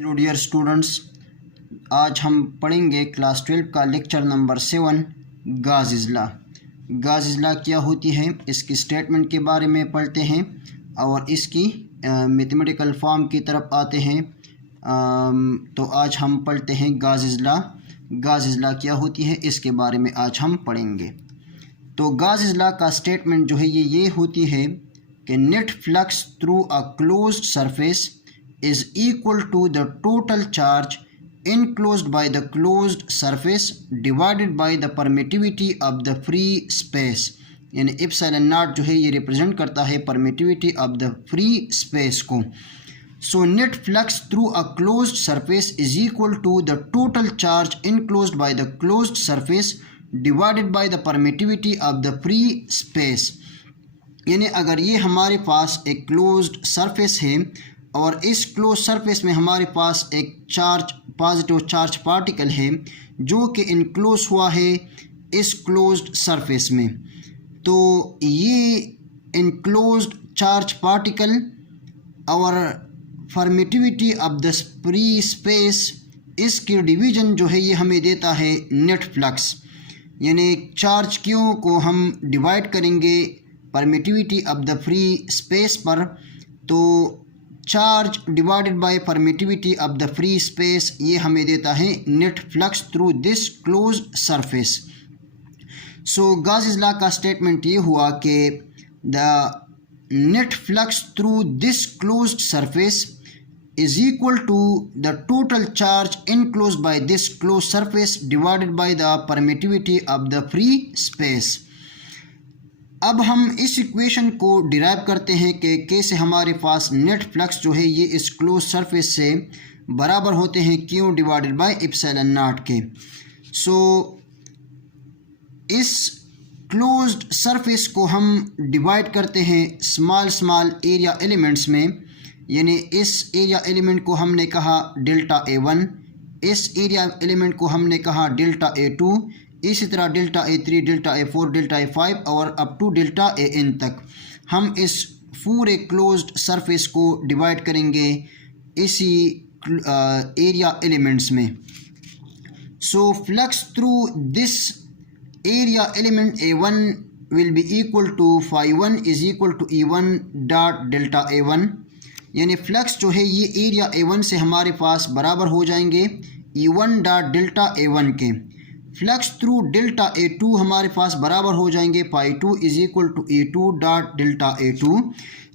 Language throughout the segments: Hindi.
हेलो डियर स्टूडेंट्स, आज हम पढ़ेंगे क्लास 12 का लेक्चर नंबर 7 गाज़िज़ला। गाज़िज़ला क्या होती है, इसकी स्टेटमेंट के बारे में पढ़ते हैं और इसकी मैथमेटिकल फॉर्म की तरफ आते हैं। तो आज हम पढ़ते हैं गाज़िज़ला। गाज़िज़ला क्या होती है इसके बारे में आज हम पढ़ेंगे। तो गाज़िज़ला का स्टेटमेंट जो है ये होती है कि net flux through a closed surface is equal to the total charge enclosed by the closed surface divided by the permittivity of the free space। यानी एप्सिलॉन नॉट जो है ये रिप्रेजेंट करता है permittivity of the free space को। So net flux through a closed surface is equal to the total charge enclosed by the closed surface divided by the permittivity of the free space. यानी अगर ये हमारे पास एक क्लोज्ड सरफेस है और इस क्लोज सरफेस में हमारे पास एक चार्ज पॉजिटिव चार्ज पार्टिकल है जो कि इनक्लोज हुआ है इस क्लोज्ड सरफेस में, तो ये इनक्लोज्ड चार्ज पार्टिकल और permittivity of the free space, इसकी डिवीज़न जो है ये हमें देता है नेट फ्लक्स। यानी चार्ज क्यू को हम डिवाइड करेंगे permittivity of the free space पर, तो charge divided by permittivity of the free space ये हमें देता है net flux through this closed surface. So Gauss's law का स्टेटमेंट ये हुआ कि the net flux through this closed surface is equal to the total charge enclosed by this closed surface divided by the permittivity of the free space। अब हम इस इक्वेशन को डिराइव करते हैं कि कैसे हमारे पास नेट फ्लक्स जो है ये इस क्लोज सरफेस से बराबर होते हैं Q divided by epsilon naught के। सो इस क्लोज्ड सरफेस को हम डिवाइड करते हैं स्मॉल एरिया एलिमेंट्स में। यानी इस एरिया एलिमेंट को हमने कहा डेल्टा A1, इस एरिया एलिमेंट को हमने कहा डेल्टा A2, इसी तरह delta A3, delta A4, delta A5 और अप टू डेल्टा AN तक हम इस पूरे क्लोज्ड सरफेस को डिवाइड करेंगे इसी एरिया एलिमेंट्स में। So flux through this area element A1 will be equal to phi1 is equal to E1 dot delta A1। यानी फ्लक्स जो है ये एरिया A1 से हमारे पास बराबर हो जाएंगे E1 डॉट डेल्टा A1 के। फ्लक्स थ्रू डेल्टा A2 हमारे पास बराबर हो जाएंगे phi2 is equal to E2 dot delta A2।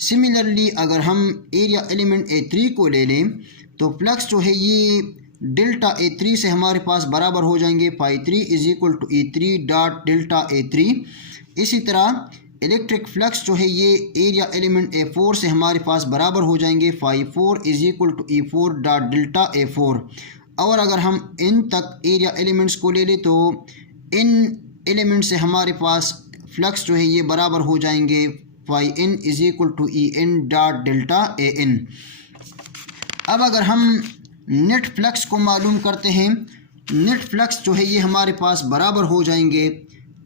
Similarly अगर हम एरिया एलिमेंट A3 को ले लें तो फ्लक्स जो है ये डेल्टा A3 से हमारे पास बराबर हो जाएंगे phi3 is equal to E3 dot delta A3। इसी तरह इलेक्ट्रिक फ्लक्स जो है ये एरिया एलिमेंट A4 से हमारे पास बराबर हो जाएंगे phi4 is equal to E4 dot delta A4। और अगर हम इन तक एरिया एलिमेंट्स को ले लें तो इन एलिमेंट से हमारे पास फ्लक्स जो है ये बराबर हो जाएंगे phi n is equal to En dot delta An। अब अगर हम नेट फ्लक्स को मालूम करते हैं, नेट फ्लक्स जो है ये हमारे पास बराबर हो जाएंगे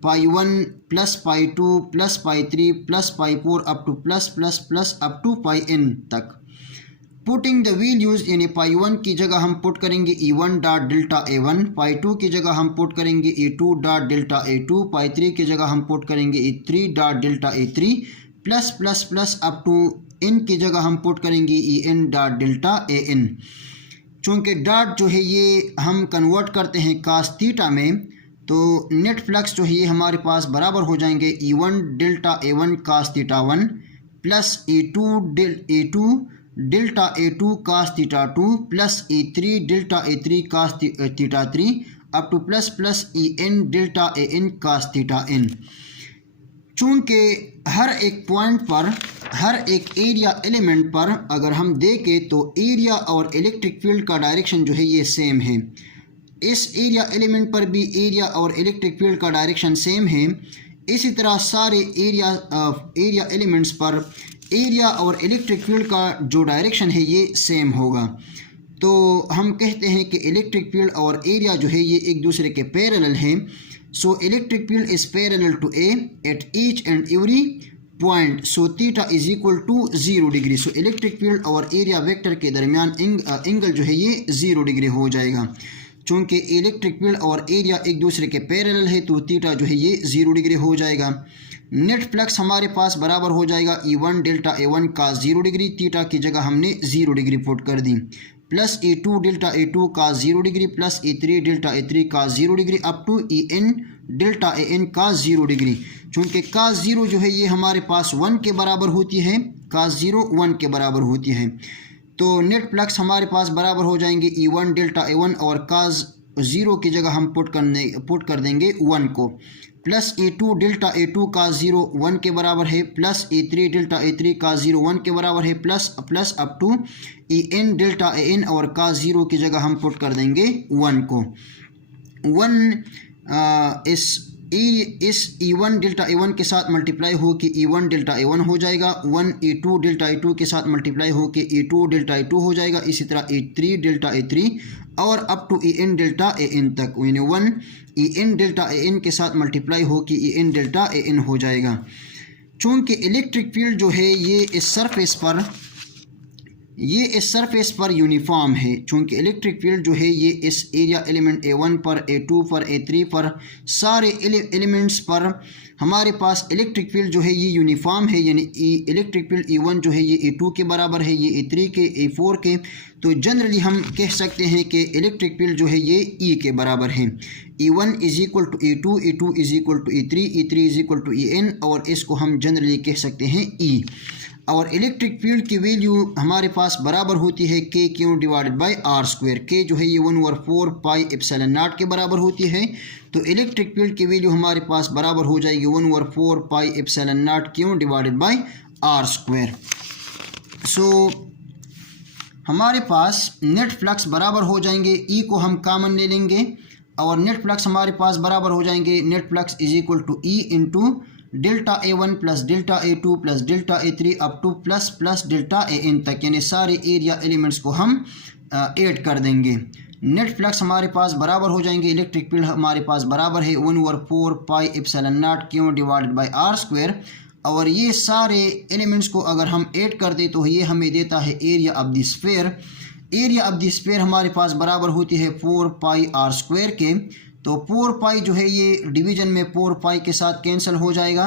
phi1 plus phi2 plus phi3 plus phi4 up to plus up to phi n तक। पुटिंग द वैल्यूज यानी phi1 की जगह हम पुट करेंगे E1 dot delta A1, phi2 की जगह हम पुट करेंगे E2 dot delta A2, phi3 की जगह हम पुट करेंगे E3 dot delta A3 plus up to इन की जगह हम पुट करेंगे En डॉट डेल्टा An। चूँकि डॉट जो है ये हम कन्वर्ट करते हैं कास थीटा में, तो नेट फ्लक्स जो है ये हमारे पास बराबर हो जाएंगे E1 delta A1 cos theta 1 plus E2 delta A2 cos theta 2 plus E3 delta A3 cos theta 3 up to plus En delta An cos theta n। चूँकि हर एक पॉइंट पर, हर एक एरिया एलिमेंट पर अगर हम देखें तो एरिया और इलेक्ट्रिक फील्ड का डायरेक्शन जो है ये सेम है। इस एरिया एलिमेंट पर भी एरिया और इलेक्ट्रिक फील्ड का डायरेक्शन सेम है। इसी तरह सारे एरिया एलिमेंट्स पर एरिया और इलेक्ट्रिक फील्ड का जो डायरेक्शन है ये सेम होगा। तो हम कहते हैं कि इलेक्ट्रिक फील्ड और एरिया जो है ये एक दूसरे के पैरेलल हैं। So electric field is parallel to A at each and every point, so theta is equal to 0 degree. So electric field और एरिया वेक्टर के दरमियान एंगल जो है ये 0 डिग्री हो जाएगा। चूँकि इलेक्ट्रिक फील्ड और एरिया एक दूसरे के पैरेलल है तो थीटा जो है ये 0 डिग्री हो जाएगा। नेट फ्लक्स हमारे पास बराबर हो जाएगा E1 डेल्टा A1 का 0 डिग्री, थीटा की जगह हमने 0 डिग्री पुट कर दी, प्लस E2 डेल्टा A2 का 0 degree, plus E3 delta A3 का 0 degree, up to En delta AN का 0 डिग्री। चूँकि का 0 जो है ये हमारे पास 1 के बराबर होती है, का 0 1 के बराबर होती है, तो नेट फ्लक्स हमारे पास बराबर हो जाएंगे E1 डेल्टा A1 और काज 0 की जगह हम पुट कर देंगे 1 को, प्लस E2 डेल्टा A2 का 0 1 के बराबर है, प्लस E3 डेल्टा A3 का 0 1 के बराबर है, plus up to En delta AN और का 0 की जगह हम पुट कर देंगे 1 को। 1 इस E1 डेल्टा A1 के साथ मल्टीप्लाई हो के E1 डेल्टा A1 हो जाएगा, 1 E2 डेल्टा A2 के साथ मल्टीप्लाई हो के E2 डेल्टा A2 हो जाएगा, इसी तरह E3 डेल्टा A3 और up to En delta AN तक, यानी 1 En डेल्टा AN के साथ मल्टीप्लाई हो के En डेल्टा AN हो जाएगा। चूँकि इलेक्ट्रिक फील्ड जो है ये इस सरफेस पर यूनिफॉर्म है, चूँकि इलेक्ट्रिक फील्ड जो है ये इस एरिया एलिमेंट A1 पर, A2 पर, A3 पर, सारे एलिमेंट्स पर हमारे पास इलेक्ट्रिक फील्ड जो है ये यूनिफॉर्म है, यानी इलेक्ट्रिक फील्ड E1 जो है ये E2 के बराबर है, ये E3 के, E4 के, तो जनरली हम कह सकते हैं कि इलेक्ट्रिक फील्ड जो है ये E के बराबर है। E1 is equal to E2, E2 is equal to E3, E3 is equal to En, और इसको हम जनरली कह सकते हैं E। और इलेक्ट्रिक फील्ड की वैल्यू हमारे पास बराबर होती है k q divided by r square, के जो है ये 1/4 पाई एप्सिलॉन नॉट के बराबर होती है, तो इलेक्ट्रिक फील्ड की वैल्यू हमारे पास बराबर हो जाएगी 1/4 pi epsilon naught q divided by r square. So हमारे पास नेट फ्लक्स बराबर हो जाएंगे, ई को हम कॉमन ले लेंगे और नेट फ्लक्स हमारे पास बराबर हो जाएंगे, net flux is equal to E into delta A1 plus delta A2 plus delta A3 up to plus delta AN तक, यानी सारे एरिया एलिमेंट्स को हम ऐड कर देंगे। नेट फ्लक्स हमारे पास बराबर हो जाएंगे, इलेक्ट्रिक फील्ड हमारे पास बराबर है 1/4 pi epsilon naught q divided by r square, और ये सारे एलिमेंट्स को अगर हम ऐड कर दें तो ये हमें देता है area of the sphere. Area of the sphere हमारे पास बराबर होती है 4 पाई आर स्क्वायर के, तो 4 पाई जो है ये डिवीजन में 4 पाई के साथ कैंसिल हो जाएगा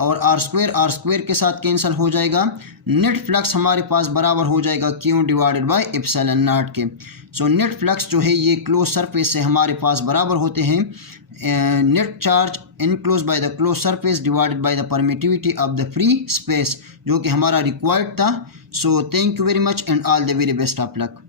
और आर स्क्वायर के साथ कैंसिल हो जाएगा। नेट फ्लक्स हमारे पास बराबर हो जाएगा q divided by epsilon naught के। सो नेट फ्लक्स जो है ये क्लोज सरफेस से हमारे पास बराबर होते हैं net charge enclose by the close surface divided by the permittivity of the free space, जो कि हमारा रिक्वायर्ड था। So thank you very much and all the very best of luck.